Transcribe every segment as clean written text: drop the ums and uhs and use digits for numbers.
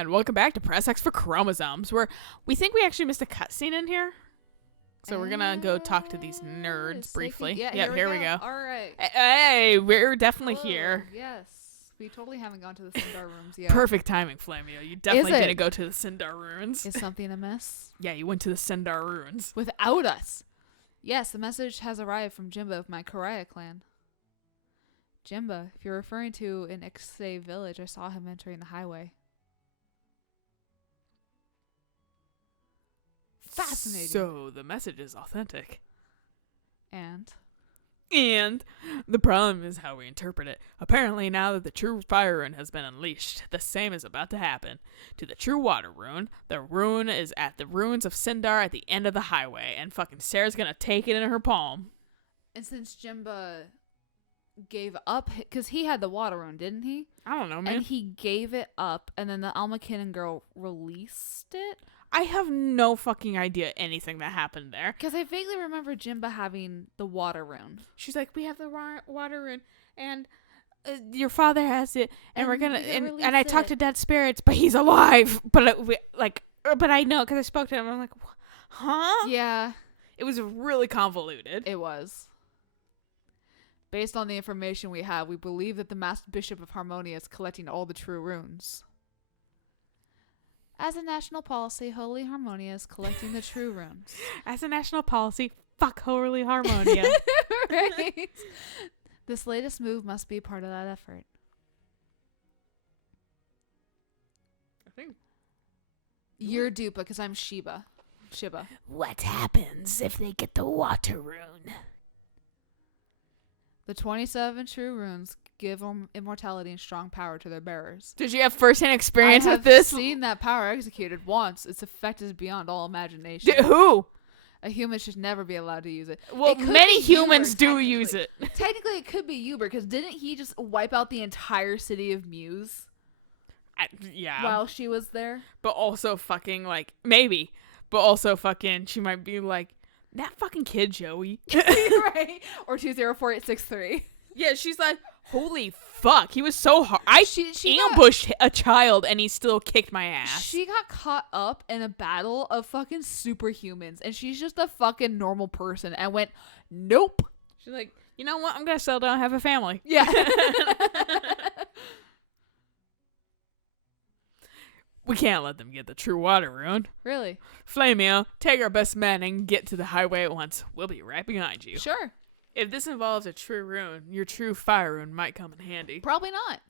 And welcome back to Press X for Chromosomes, where we think we actually missed a cutscene in here. So we're gonna go talk to these nerds briefly. Yeah, here we go. All right. Hey, we're definitely here. Yes. We totally haven't gone to the Sindar rooms yet. Perfect timing, Flamio. You definitely didn't go to the Sindar ruins. Is something amiss? Yeah, you went to the Sindar ruins. Without us. Yes, the message has arrived from Jimba of my Karaya clan. Jimba, if you're referring to an Ixay village, I saw him entering the highway. Fascinating. So the message is authentic. And the problem is how we interpret it. Apparently, now that the true fire rune has been unleashed, the same is about to happen. To the true water rune, the rune is at the ruins of Sindar at the end of the highway, and fucking Sarah's gonna take it in her palm. And since Jimba gave up, because he had the water rune, didn't he? I don't know, man. And he gave it up, and then the Almakinan girl released it? I have no fucking idea anything that happened there. Because I vaguely remember Jimba having the water rune. She's like, we have the water rune, and your father has it, and we're gonna, and I talked to Dead Spirits, but he's alive. But but I know because I spoke to him. I'm like, huh? Yeah, it was really convoluted. It was. Based on the information we have, we believe that the Master Bishop of Harmonia is collecting all the true runes. As a national policy, Holy Harmonia is collecting the true runes. As a national policy, fuck Holy Harmonia. Right. This latest move must be part of that effort. I think you're Dupa because I'm Shiba. What happens if they get the water rune? The 27 true runes give immortality and strong power to their bearers. Did you have first-hand experience I with this? have seen that power executed once. Its effect is beyond all imagination. Who? A human should never be allowed to use it. Well, many humans do use it. Technically, it could be Uber, because didn't he just wipe out the entire city of Muse? Yeah. While she was there? But also fucking, like, maybe. But also fucking, she might be like, that fucking kid, Joey. Right? Or 204863. Yeah, she's like, holy fuck, he was so hard. She ambushed a child and he still kicked my ass. She got caught up in a battle of fucking superhumans, and she's just a fucking normal person, and went, nope. She's like, you know what? I'm gonna settle down and have a family. Yeah. We can't let them get the true water rune. Really? Flamio, take our best men and get to the highway at once. We'll be right behind you. Sure. If this involves a true rune, your true fire rune might come in handy. Probably not.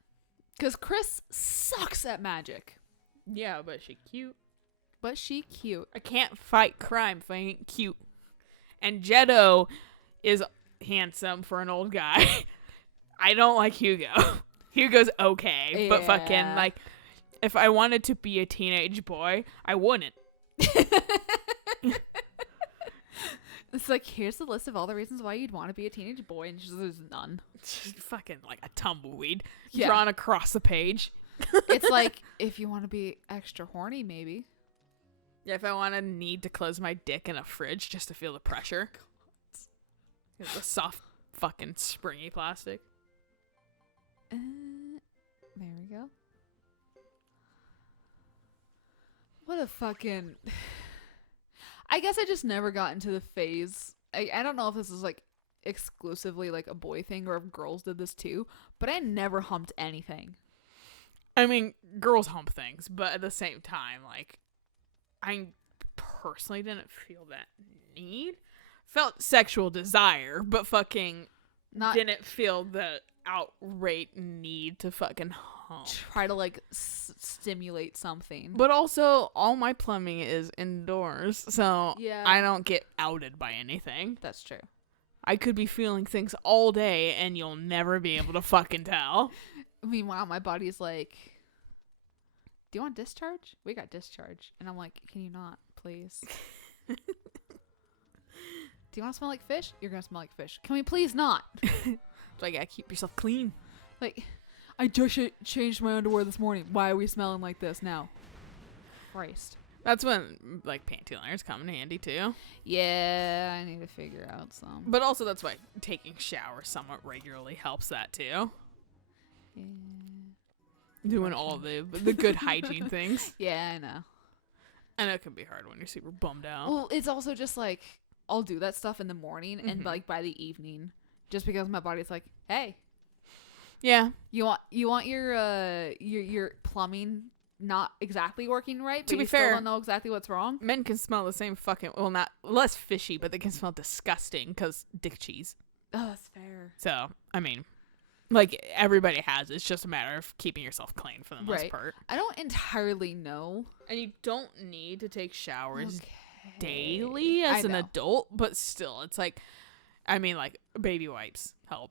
Because Chris sucks at magic. Yeah, but she cute. But she cute. I can't fight crime if I ain't cute. And Jeddo is handsome for an old guy. I don't like Hugo. Hugo's okay, but fucking, like, if I wanted to be a teenage boy, I wouldn't. It's like, here's the list of all the reasons why you'd want to be a teenage boy, and there's none. Just fucking like a tumbleweed drawn across the page. It's like, if you want to be extra horny, maybe. Yeah, if I want to need to close my dick in a fridge just to feel the pressure. It's a soft fucking springy plastic. There we go. What a fucking... I guess I just never got into the phase. I don't know if this is like exclusively like a boy thing or if girls did this too, but I never humped anything. I mean, girls hump things, but at the same time, like, I personally didn't feel that need. Felt sexual desire, but fucking didn't feel the outright need to fucking hump. Try to like stimulate something. But also, all my plumbing is indoors, so yeah. I don't get outed by anything. That's true. I could be feeling things all day, and you'll never be able to fucking tell. Meanwhile, my body's like, do you want discharge? We got discharge. And I'm like, can you not, please? Do you want to smell like fish? You're going to smell like fish. Can we please not? So I gotta keep yourself clean. Like, I just changed my underwear this morning. Why are we smelling like this now? Christ. That's when, like, panty liners come in handy, too. Yeah, I need to figure out some. But also, that's why taking showers somewhat regularly helps that, too. Yeah. Doing all the good hygiene things. Yeah, I know. And it can be hard when you're super bummed out. Well, it's also just like I'll do that stuff in the morning and Mhm. like by the evening, just because my body's like, hey, Yeah. you want your plumbing not exactly working right, but To be you fair, still don't know exactly what's wrong. Men can smell the same fucking, well, not less fishy, but they can smell disgusting because dick cheese. Oh, that's fair. So, I mean, like everybody has it. It's just a matter of keeping yourself clean for the most Right. part. I don't entirely know. And you don't need to take showers Okay. daily as I an know. adult, but still, it's like, I mean, like baby wipes help.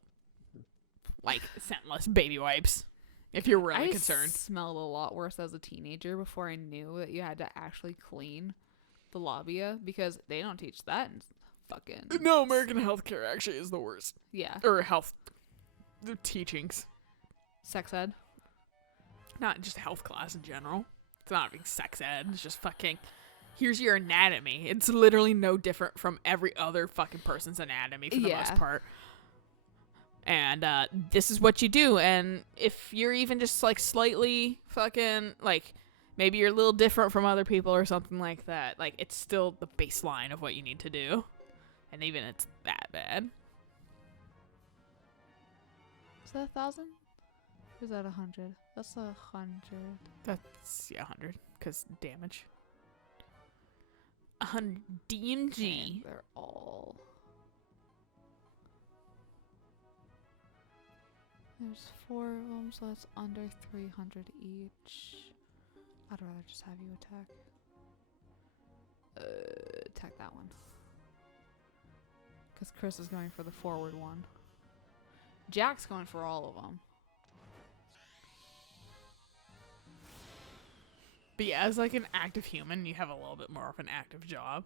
Like scentless baby wipes, if you're really concerned. I smelled a lot worse as a teenager before I knew that you had to actually clean the labia because they don't teach that in fucking. No, American healthcare actually is the worst. Yeah. Or health the teachings. Sex ed. Not just health class in general. It's not even sex ed. It's just fucking, here's your anatomy. It's literally no different from every other fucking person's anatomy for the most part. And this is what you do. And if you're even just like slightly fucking like maybe you're a little different from other people or something like that, like it's still the baseline of what you need to do. And even it's that bad. Is that 1,000? Or is that 100? That's 100. That's 100 because damage. 100 DMG. And they're all. There's 4 of them, so that's under 300 each. I'd rather just have you attack. Attack that one. Because Chris is going for the forward one. Jack's going for all of them. But yeah, as like an active human, you have a little bit more of an active job.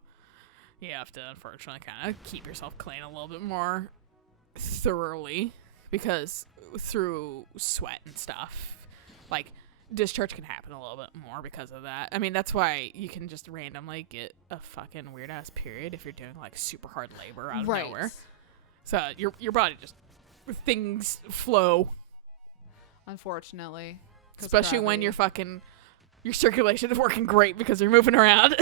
You have to unfortunately kind of keep yourself clean a little bit more thoroughly because through sweat and stuff, like discharge can happen a little bit more because of that. I mean, that's why you can just randomly get a fucking weird ass period if you're doing like super hard labor out of nowhere. So your body just, things flow. Unfortunately. Especially when you're fucking, your circulation is working great because you're moving around.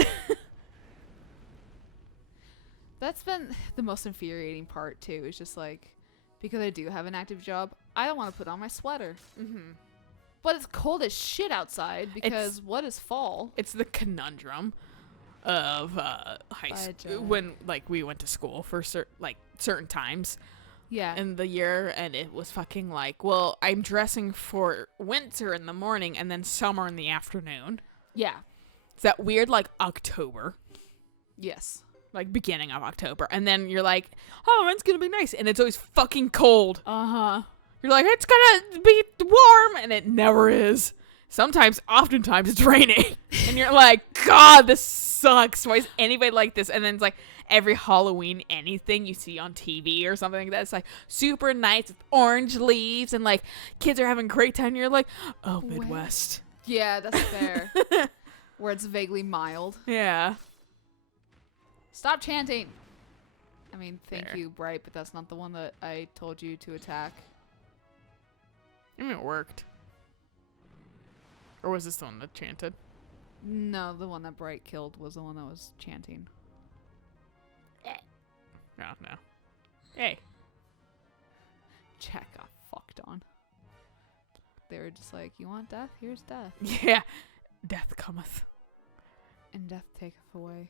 That's been the most infuriating part too. It's just like, because I do have an active job, I don't want to put on my sweater. Mm-hmm. But it's cold as shit outside because what is fall? It's the conundrum of high school when like we went to school for certain times in the year, and it was fucking like, well, I'm dressing for winter in the morning and then summer in the afternoon. Yeah. It's that weird like October. Yes. Like beginning of October, and then you're like, oh, it's gonna be nice, and it's always fucking cold. You're like, it's gonna be warm, and it never is. Oftentimes it's raining, and you're like, God, this sucks. Why is anybody like this? And then it's like every Halloween anything you see on TV or something like that, it's like super nice with orange leaves, and like kids are having a great time. And you're like, oh, Midwest. Yeah, that's fair. Where it's vaguely mild. Yeah. Stop chanting. I mean, thank you, Bright, but that's not the one that I told you to attack. I mean, it worked. Or was this the one that chanted? No, the one that Bright killed was the one that was chanting. No. Hey. Jack got fucked on. They were just like, you want death? Here's death. Yeah. Death cometh. And death taketh away.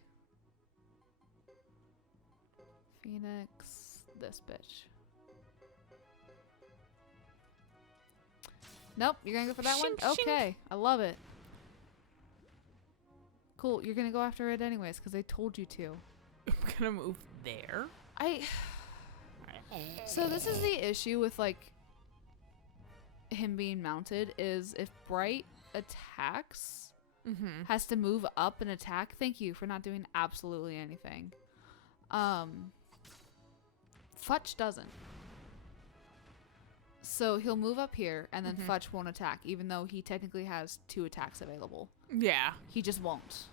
Phoenix, this bitch. Nope, you're gonna go for that one? Shink, shink. Okay, I love it. Cool, you're gonna go after it anyways, because they told you to. I'm gonna move there. So this is the issue with, like, him being mounted, is if Bright attacks, has to move up and attack. Thank you for not doing absolutely anything. Futch doesn't. So he'll move up here, and then Futch won't attack, even though he technically has 2 attacks available. Yeah. He just won't.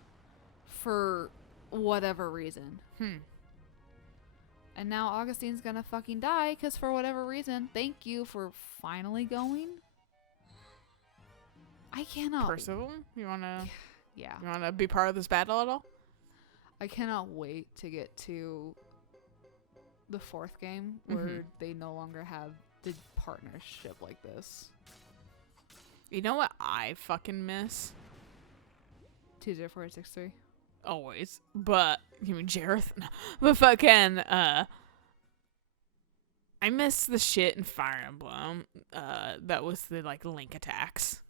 For whatever reason. And now Augustine's gonna fucking die, because for whatever reason, thank you for finally going. I cannot. Percival, you wanna Yeah. be part of this battle at all? I cannot wait to get to the 4th game where they no longer have the partnership like this. You know what I fucking miss? 20463. Always. But you mean Jareth? No. But fucking I miss the shit in Fire Emblem. That was the like link attacks.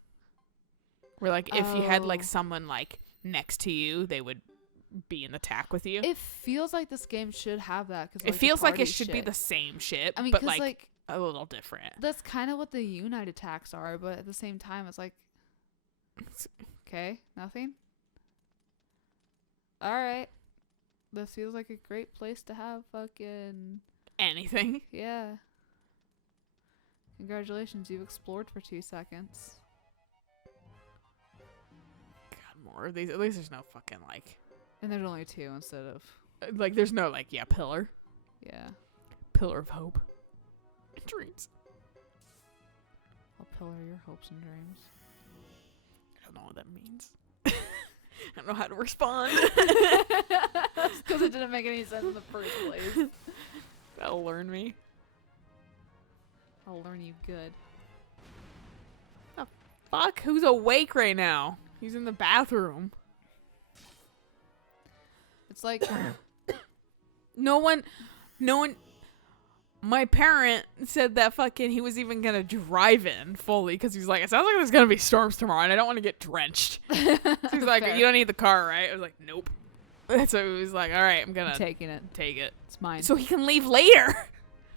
Where like if you had like someone like next to you, they would be in attack with you. It feels like this game should have that because It feels like it should be the same shit, I mean, but 'cause, like a little different. that's kind of what the Unite attacks are, but at the same time, it's like, okay, nothing. All right, this feels like a great place to have fucking Anything. yeah. Congratulations, you've explored for 2 seconds. God, more of these. At least there's no fucking like And there's only 2 instead of there's no like pillar of hope and dreams. I'll pillar your hopes and dreams. I don't know what that means. I don't know how to respond. Because it didn't make any sense in the first place. That'll learn me. I'll learn you good. Fuck, who's awake right now? He's in the bathroom. It's like No one. My parent said that fucking he was even gonna drive in fully because he's like, it sounds like there's gonna be storms tomorrow and I don't want to get drenched. So he's like, Fair. you don't need the car, right? I was like, nope. So he was like, all right, I'm gonna I'm taking it. take it. It's mine. So he can leave later.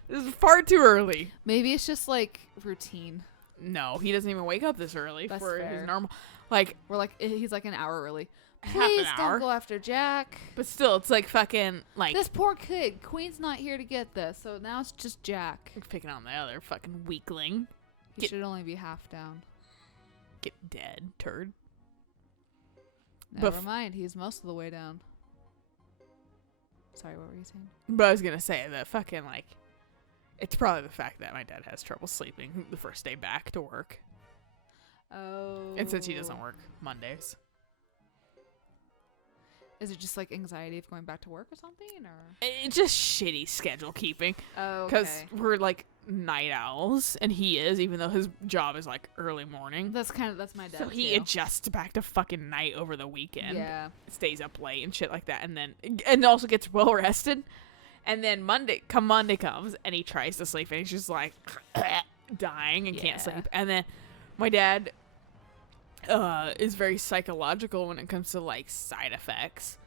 This is far too early. Maybe it's just like routine. No, he doesn't even wake up this early That's for fair. his normal. Like, We're like he's like an hour early. half an Please hour. don't go after Jack. But still, it's like fucking like This poor kid. Queen's not here to get this, so now it's just Jack. picking on the other fucking weakling. He Get- should only be half down. Get dead, turd. Never mind. He's most of the way down. Sorry, what were you saying? But I was gonna say that fucking like, it's probably the fact that my dad has trouble sleeping the first day back to work, Oh. and since he doesn't work Mondays. Is it just like anxiety of going back to work or something, or? It's just shitty schedule keeping Oh, because okay. we're like night owls, and he is, even though his job is like early morning. That's my dad. So he too. adjusts back to fucking night over the weekend. Yeah. Stays up late and shit like that, and also gets well rested. And then Monday comes and he tries to sleep and he's just like dying and can't Yeah. sleep. And then my dad is very psychological when it comes to like side effects.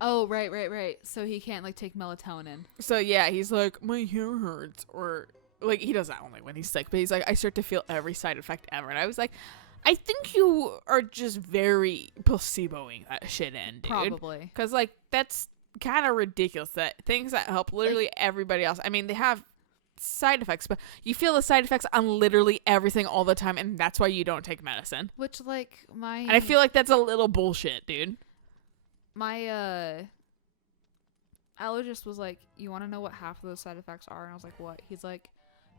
Oh, right. So he can't like take melatonin. So yeah, he's like, my hair hurts, or like he does that only when he's sick, but he's like, I start to feel every side effect ever. And I was like, I think you are just very placeboing that shit in, dude. Probably. Because like that's kind of ridiculous that things that help literally everybody else. I mean, they have side effects, but you feel the side effects on literally everything all the time, and that's why you don't take medicine. Which like And I feel like that's a little bullshit, dude. my allergist was like, you want to know what half of those side effects are? And I was like, what? He's like,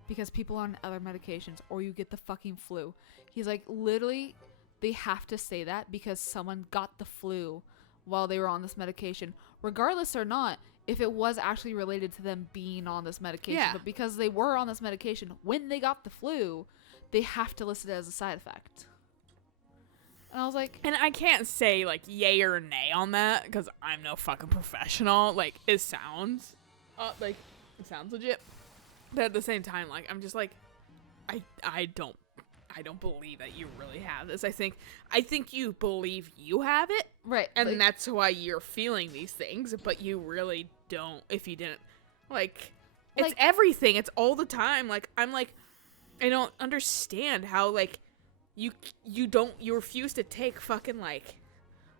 because people are on other medications or you get the fucking flu. He's like, literally they have to say that because someone got the flu while they were on this medication, regardless or not if it was actually related to them being on this medication. Yeah. But because they were on this medication when they got the flu, they have to list it as a side effect. And I was like, And I can't say like yay or nay on that because I'm no fucking professional. Like it sounds legit, but at the same time, like I'm just like, I don't believe that you really have this. I think you believe you have it, right. and like, that's why you're feeling these things, but you really don't. If you didn't, like, it's Like- everything. It's all the time. Like I'm like, I don't understand how like. You refuse to take fucking like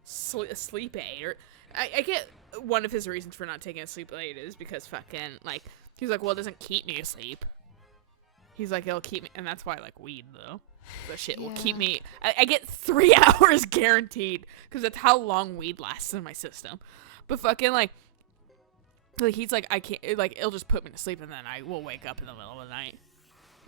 a sleep aid, or I get one of his reasons for not taking a sleep aid is because fucking like he's like, well, it doesn't keep me asleep. He's like, it'll keep me, and that's why I like weed though. The shit will keep Yeah. me. I get 3 hours guaranteed because that's how long weed lasts in my system. But fucking like he's like, I can't, like it'll just put me to sleep and then I will wake up in the middle of the night.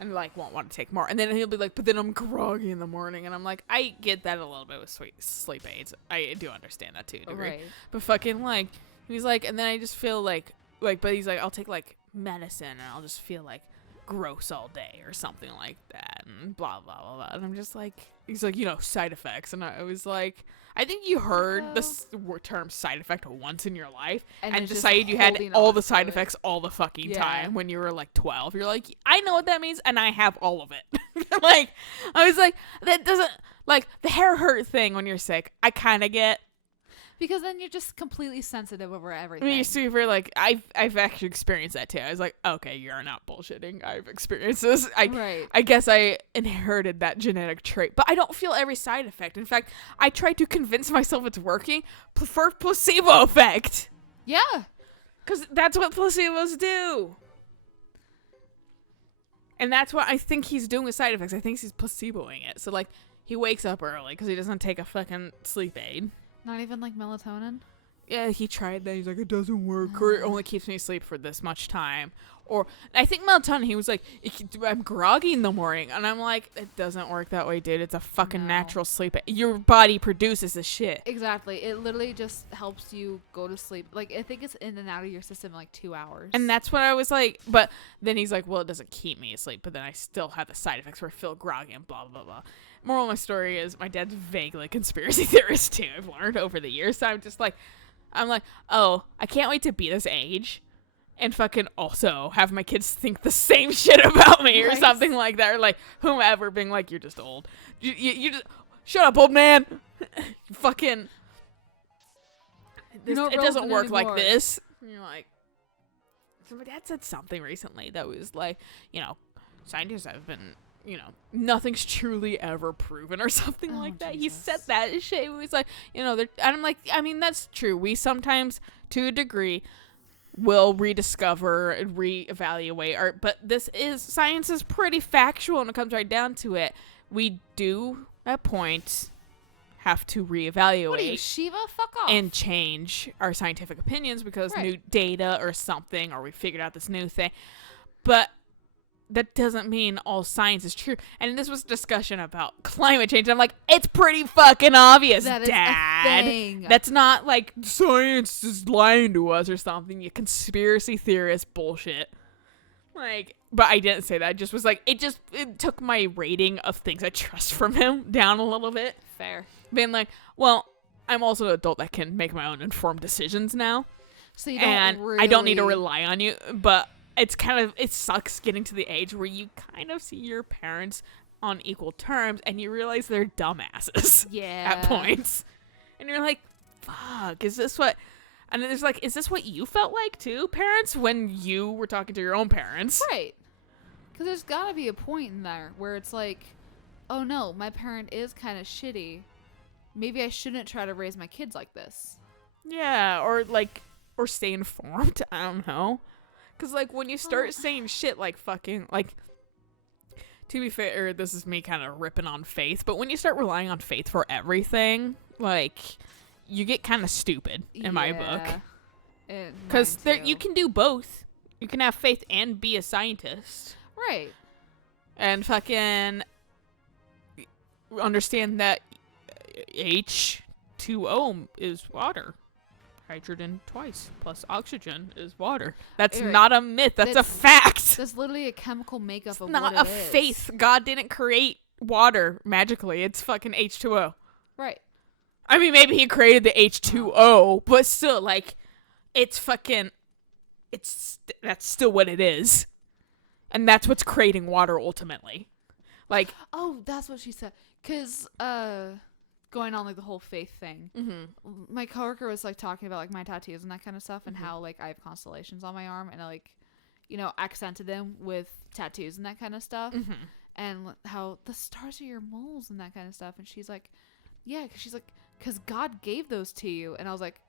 and like won't want to take more. And then he'll be like, but then I'm groggy in the morning, and I'm like, I get that a little bit with sleep aids. I do understand that to a degree. Right. But fucking like, he's like, and then I just feel like, but he's like, I'll take like medicine, and I'll just feel like gross all day or something like that, and blah blah blah blah. And I'm just like, he's like, side effects, and I was like, I think you heard the term side effect once in your life and decided you had all the side effects all the fucking time when you were like 12. You're like, I know what that means, and I have all of it. Like, I was like, that doesn't, like, the hair hurt thing when you're sick, I kind of get. Because then you're just completely sensitive over everything. I mean, you're super, like, I've actually experienced that too. I was like, okay, you're not bullshitting. I've experienced this. I guess I inherited that genetic trait. But I don't feel every side effect. In fact, I try to convince myself it's working for placebo effect. Yeah. Because that's what placebos do. And that's what I think he's doing with side effects. I think he's placeboing it. So, like, he wakes up early because he doesn't take a fucking sleep aid. Not even like melatonin? Yeah, he tried that. He's like, it doesn't work, or it only keeps me asleep for this much time. Or I think melatonin, he was like, I'm groggy in the morning. And I'm like, it doesn't work that way, dude. It's a fucking natural sleep. Your body produces this shit. Exactly. It literally just helps you go to sleep. Like, I think it's in and out of your system in like 2 hours. And that's what I was like. But then he's like, well, it doesn't keep me asleep. But then I still have the side effects where I feel groggy and blah, blah, blah. Moral of my story is my dad's vaguely conspiracy theorist too. I've learned over the years. So I'm like, oh, I can't wait to be this age and fucking also have my kids think the same shit about me or something like that. Or like whomever being like, you're just old. You just, shut up, old man. Fucking, it doesn't work like this. And you're like, so my dad said something recently that was like, scientists have been, nothing's truly ever proven or something like that. Jesus. He said that shit. He was like, and I'm like, I mean, that's true. We sometimes, to a degree, will rediscover and reevaluate art, but science is pretty factual when it comes right down to it. We do, at points, have to reevaluate. What are you, Shiva? Fuck off. And change our scientific opinions because new data or something, or we figured out this new thing. But that doesn't mean all science is true. And this was discussion about climate change. I'm like, it's pretty fucking obvious, that Dad. Is a thing. That's not like science is lying to us or something. You conspiracy theorist bullshit. Like, but I didn't say that. I just was like, it took my rating of things I trust from him down a little bit. Fair. Being like, well, I'm also an adult that can make my own informed decisions now. So you don't I don't need to rely on you, but it sucks getting to the age where you kind of see your parents on equal terms and you realize they're dumbasses at points. And you're like, fuck, is this what, and then there's like, is this what you felt like too, parents, when you were talking to your own parents? Right. Because there's gotta be a point in there where it's like, oh no, my parent is kind of shitty. Maybe I shouldn't try to raise my kids like this. Yeah, or stay informed. I don't know. Because, like, when you start saying shit like fucking, like, to be fair, this is me kind of ripping on faith, but when you start relying on faith for everything, like, you get kind of stupid in my book. Because you can do both. You can have faith and be a scientist. Right. And fucking understand that H2O is water. Hydrogen twice plus oxygen is water. That's not a myth. That's a fact. That's literally a chemical makeup of not what a it is. faith. God didn't create water magically. It's fucking H2O. Right. I mean, maybe he created the H2O, but still, like, it's fucking, that's still what it is. And that's what's creating water ultimately. Like, oh, that's what she said. Because, going on like the whole faith thing, my coworker was like talking about like my tattoos and that kind of stuff, and how like I have constellations on my arm, and I like, accented them with tattoos and that kind of stuff, and how the stars are your moles and that kind of stuff. And she's like, yeah, because she's like, because God gave those to you. And I was like,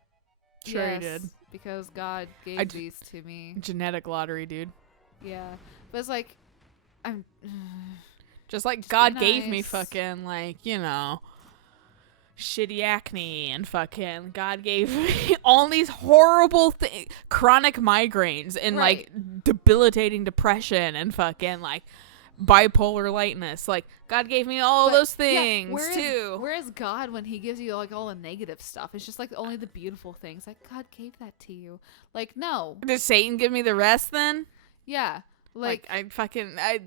sure, yes, he did, because God gave these to me. Genetic lottery, dude. Yeah, but it's like, I'm just like God gave me fucking like, shitty acne, and fucking God gave me all these horrible chronic migraines and like debilitating depression and fucking like bipolar lightness. Like, God gave me all But, those things, too. Where is God when he gives you like all the negative stuff? It's just like only the beautiful things. Like, God gave that to you. Like, no. Did Satan give me the rest then? Yeah. Like I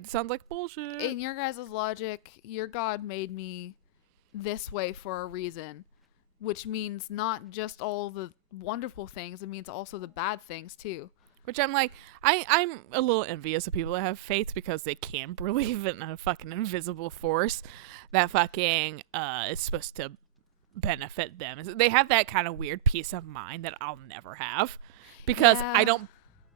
sounds like bullshit. in your guys' logic, your God made me this way for a reason, which means not just all the wonderful things, it means also the bad things too. Which I'm like, I'm a little envious of people that have faith because they can believe in a fucking invisible force that fucking is supposed to benefit them. They have that kind of weird peace of mind that I'll never have because I don't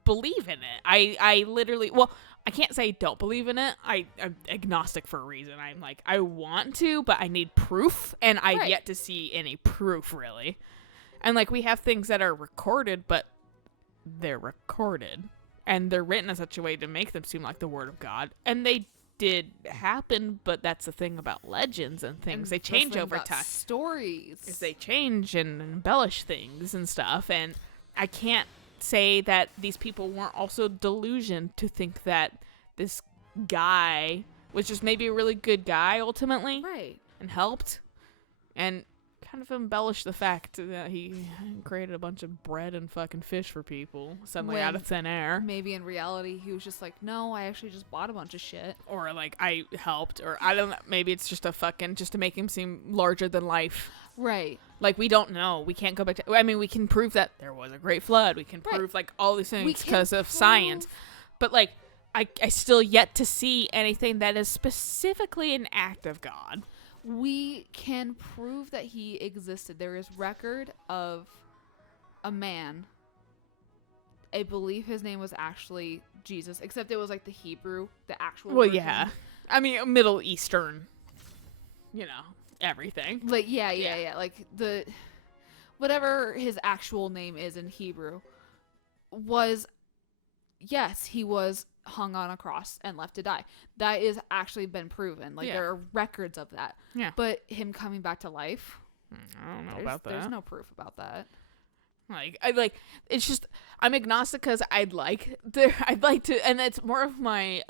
believe in it. I literally, well, I can't say I don't believe in it. I'm agnostic for a reason. I'm like, I want to, but I need proof, and I've yet to see any proof, really. And, like, we have things that are recorded, but they're recorded. And they're written in such a way to make them seem like the word of God. And they did happen, but that's the thing about legends and things. They change over time. Stories. Because they change and embellish things and stuff. And I can't say that these people weren't also delusioned to think that this guy was just maybe a really good guy ultimately. Right. And helped. And kind of embellished the fact that he created a bunch of bread and fucking fish for people suddenly out of thin air. Maybe in reality he was just like, no, I actually just bought a bunch of shit. Or like, I helped. Or I don't know. Maybe it's just just to make him seem larger than life. Right. Like, we don't know. We can't go back to... I mean, we can prove that there was a great flood. We can prove, like, all these things because of science. But, like, I still yet to see anything that is specifically an act of God. We can prove that he existed. There is record of a man. I believe his name was actually Jesus, except it was, like, the Hebrew, the actual version. Yeah. I mean, Middle Eastern, everything. Like, yeah. Like, whatever his actual name is in Hebrew was, yes, he was hung on a cross and left to die. That is actually been proven. Like, there are records of that. Yeah. But him coming back to life, I don't know about that. There's no proof about that. It's just, I'm agnostic because I'd like to, and it's more of my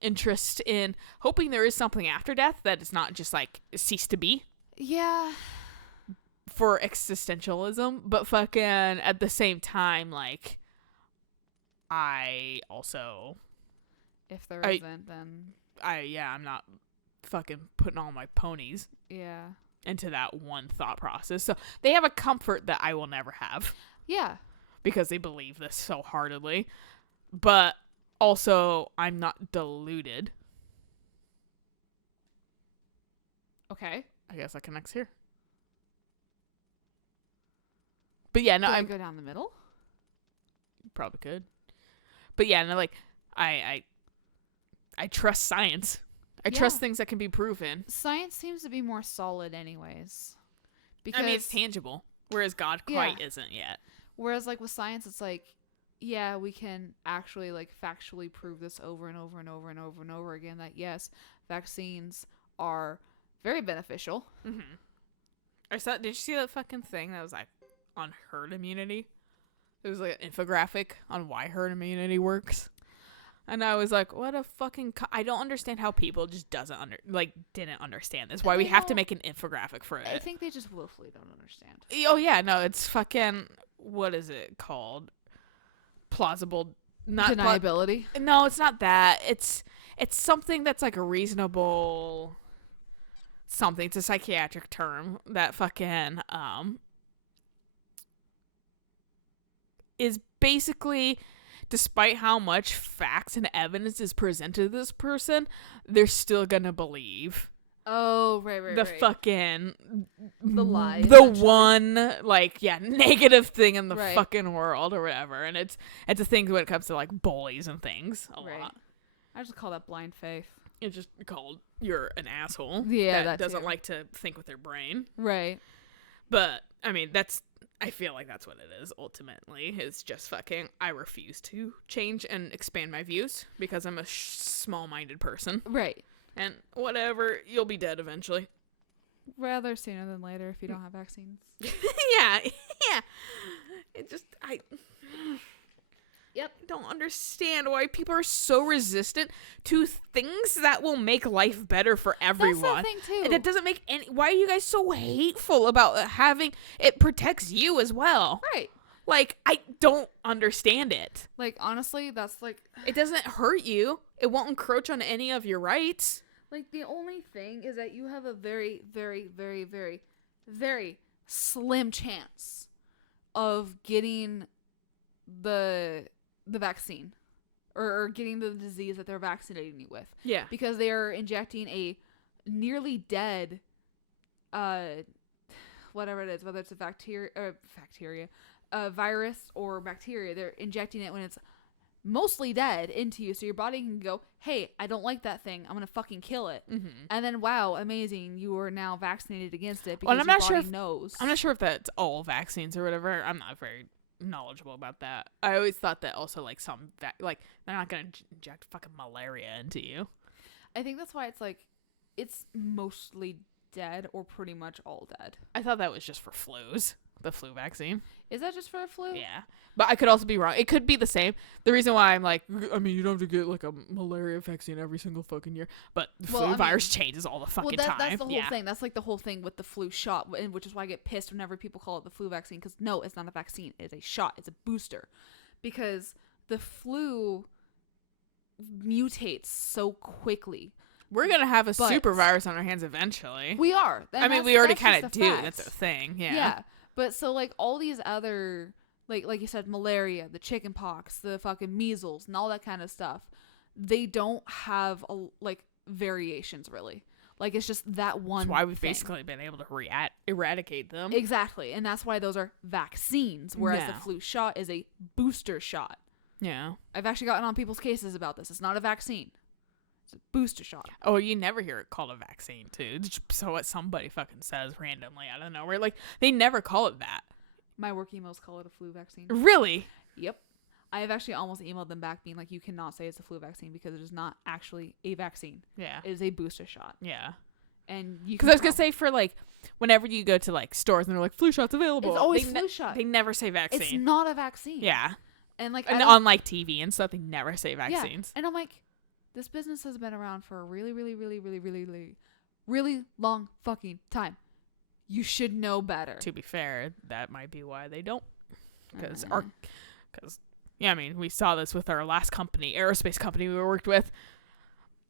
interest in hoping there is something after death that it's not just like cease to be. Yeah. For existentialism, but fucking at the same time, like, I also, if there isn't, then I'm not fucking putting all my ponies. Yeah. Into that one thought process. So they have a comfort that I will never have. Yeah. Because they believe this so heartedly. But also, I'm not deluded. Okay. I guess that connects here. But yeah, no, I go down the middle? Probably could. But yeah, no, like, I trust science. I trust things that can be proven. Science seems to be more solid anyways. Because, I mean, it's tangible, whereas God quite isn't yet. Whereas, like, with science, it's like, yeah, we can actually, like, factually prove this over and over and over and over and over again that, yes, vaccines are very beneficial. Mm-hmm. Did you see that fucking thing that was, like, on herd immunity? It was, like, an infographic on why herd immunity works. And I was like, what a fucking... I don't understand how people just didn't understand this. Why we have to make an infographic for it. I think they just willfully don't understand. Oh, yeah. No, it's fucking... What is it called? Plausible... Deniability? No, it's not that. It's something that's like a reasonable... Something. It's a psychiatric term that fucking... is basically... Despite how much facts and evidence is presented to this person, they're still gonna believe. Oh, right. The fucking... The lie. The one, like, negative thing in the fucking world or whatever. And it's a thing when it comes to, like, bullies and things a lot. I just call that blind faith. It's just called you're an asshole. Yeah, that doesn't like to think with their brain. Right. But, I mean, I feel like that's what it is, ultimately. It's just fucking, I refuse to change and expand my views because I'm a small-minded person. Right. And whatever, you'll be dead eventually. Rather sooner than later if you don't have vaccines. yeah. It just, Yep. I don't understand why people are so resistant to things that will make life better for everyone. That's the thing too. And it doesn't make any. Why are you guys so hateful about having it protects you as well? Right. Like, I don't understand it. Like, honestly, that's like It doesn't hurt you. It won't encroach on any of your rights. like the only thing is that you have a very, very, very, very, very slim chance of getting the vaccine or getting the disease that they're vaccinating you with, Yeah. because they are injecting a nearly dead whatever it is, whether it's a virus or bacteria. They're injecting it when it's mostly dead into you, so your body can go, hey, I don't like that thing, I'm gonna fucking kill it. Mm-hmm. And then, wow, amazing, you are now vaccinated against it because Well, I'm your not body sure if- knows. I'm not sure if that's all vaccines or whatever. I'm not very knowledgeable about that. I always thought that also, like, like, they're not gonna inject fucking malaria into you. I think that's why it's like, it's mostly dead or pretty much all dead. I thought that was just for flus, the flu vaccine. Is that just for a flu? Yeah. But I could also be wrong. It could be the same. The reason why I'm like, I mean, you don't have to get, like, a malaria vaccine every single fucking year. But the flu virus changes all the fucking time. That's the whole thing. That's like the whole thing with the flu shot, which is why I get pissed whenever people call it the flu vaccine. Because no, it's not a vaccine. It's a shot. It's a booster. Because the flu mutates so quickly. We're going to have a But- super virus on our hands eventually. We are. I mean, we already kind of do. That's a thing. Yeah. Yeah. But so, like, all these other, like you said, malaria, the chicken pox, the fucking measles, and all that kind of stuff, they don't have, variations, really. Like, it's just that one That's why we've thing. basically been able to eradicate them. Exactly. And that's why those are vaccines, whereas Yeah. the flu shot is a booster shot. Yeah. I've actually gotten on people's cases about this. It's not a vaccine. It's a booster shot. Oh, you never hear it called a vaccine, too. So what somebody fucking says randomly out of nowhere. Like, they never call it that. My work emails call it a flu vaccine. Really? Yep. I have actually almost emailed them back being like, you cannot say it's a flu vaccine because it is not actually a vaccine. Yeah. It is a booster shot. Yeah. And you Because I was going to say for, like, whenever you go to, like, stores and they're like, flu shot's available. it's always they flu shot. They never say vaccine. It's not a vaccine. Yeah. And like, And on, like, TV and stuff, they never say yeah. vaccines. And I'm like, this business has been around for a really, really, really, really, really, really, really long fucking time. You should know better. To be fair, that might be why they don't. Because Mm. yeah, I mean, we saw this with our last company, aerospace company we worked with.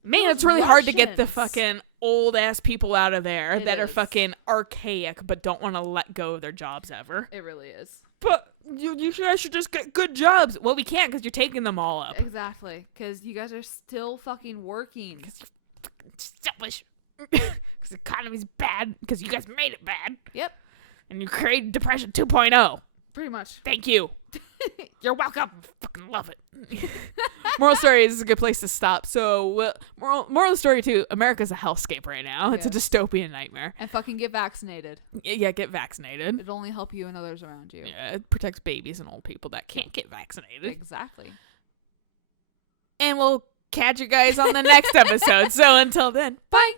Man, Those it's really hard to get the Russians. fucking old ass people out of there It that are is. fucking archaic but don't want to let go of their jobs ever. It really is. But you guys should just get good jobs. Well, we can't because you're taking them all up. Exactly. Because you guys are still fucking working. Because you're fucking selfish. Because the economy's bad. Because you guys made it bad. Yep. And you created Depression 2.0. Pretty much. Thank you. You're welcome. Fucking love it. Moral story is a good place to stop. So, moral of the story too, America's a hellscape right now. It's a Yes. dystopian nightmare. And fucking get vaccinated. Yeah, get vaccinated. It'll only help you and others around you. Yeah, it protects babies and old people that can't get vaccinated. Exactly. And we'll catch you guys on the next episode. So until then, bye.